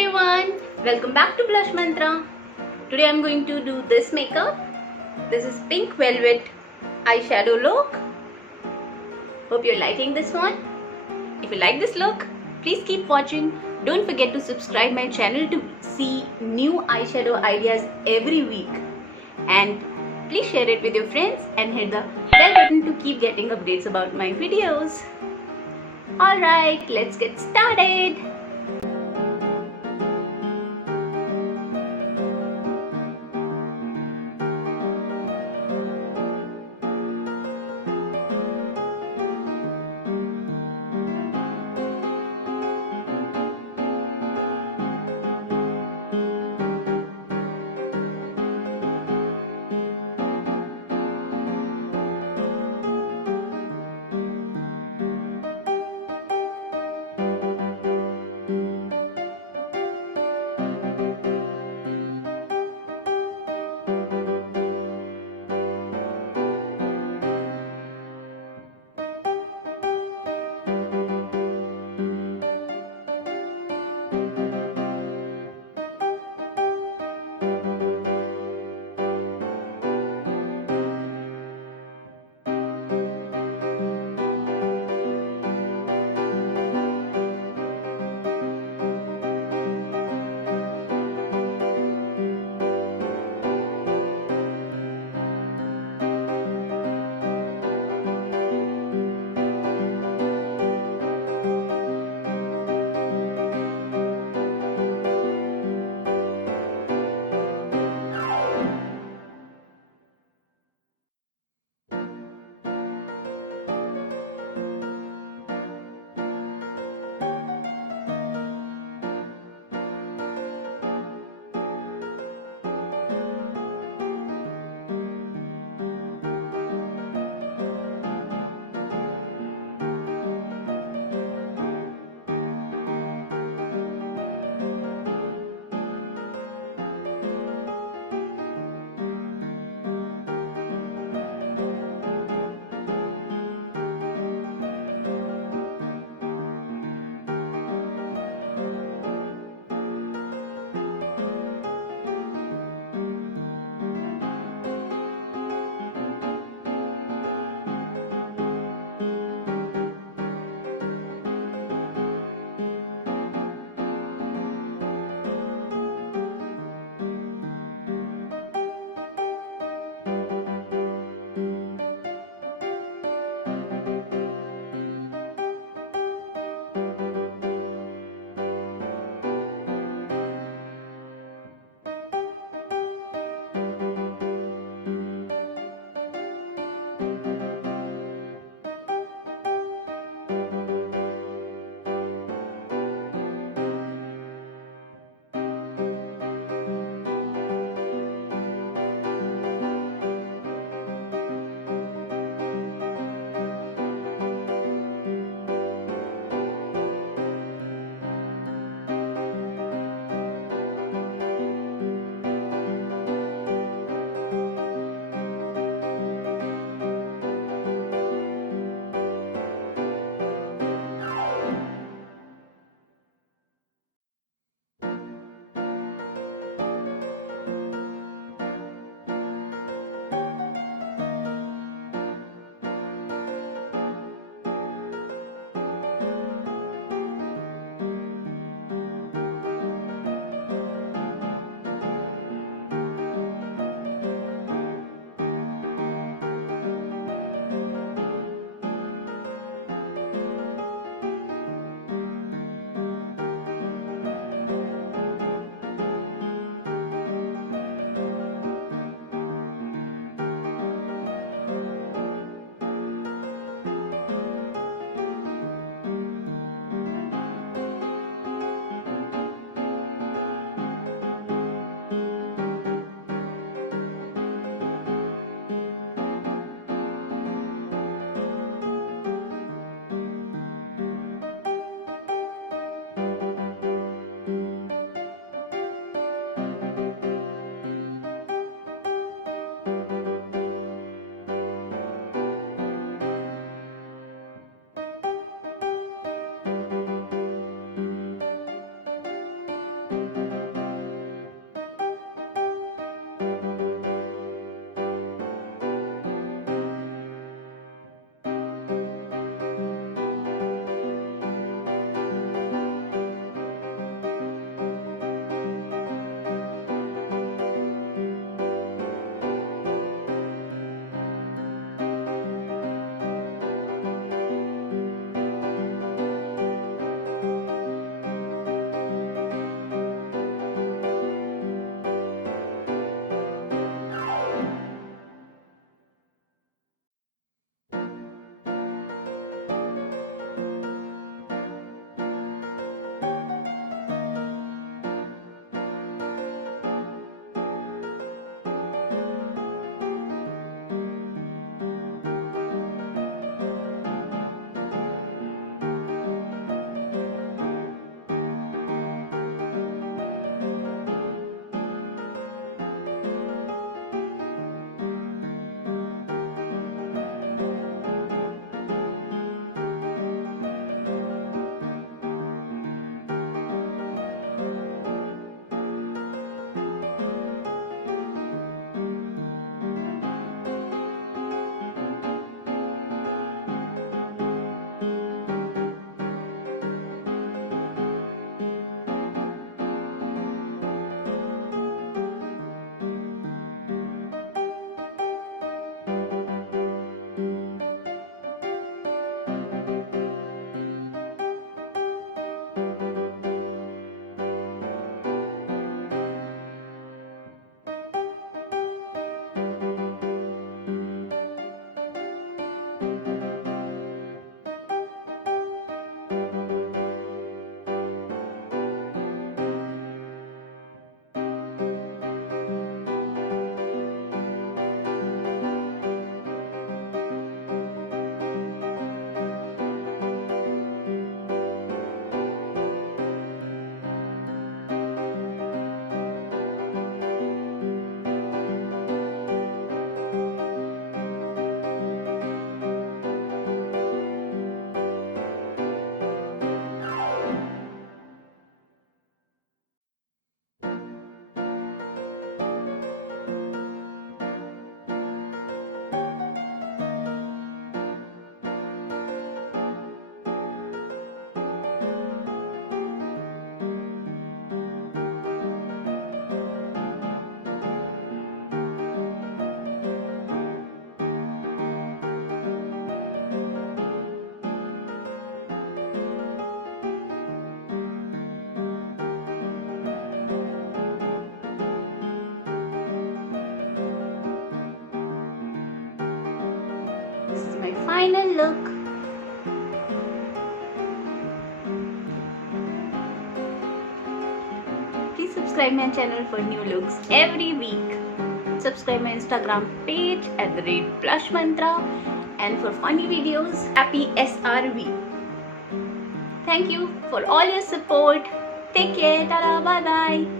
everyone, welcome back to Blush Mantra. Today I'm going to do this makeup. This is pink velvet eyeshadow look. Hope you're liking this one. If you like this look, please keep watching. Don't forget to subscribe my channel to see new eyeshadow ideas every week. And please share it with your friends and hit the bell button to keep getting updates about my videos. Alright, let's get started. final look. Please subscribe my channel for new looks every week. Subscribe my Instagram page at @blushmantra, and for funny videos, happy SRV. Thank you for all your support. Take care. Ta-da. Bye bye.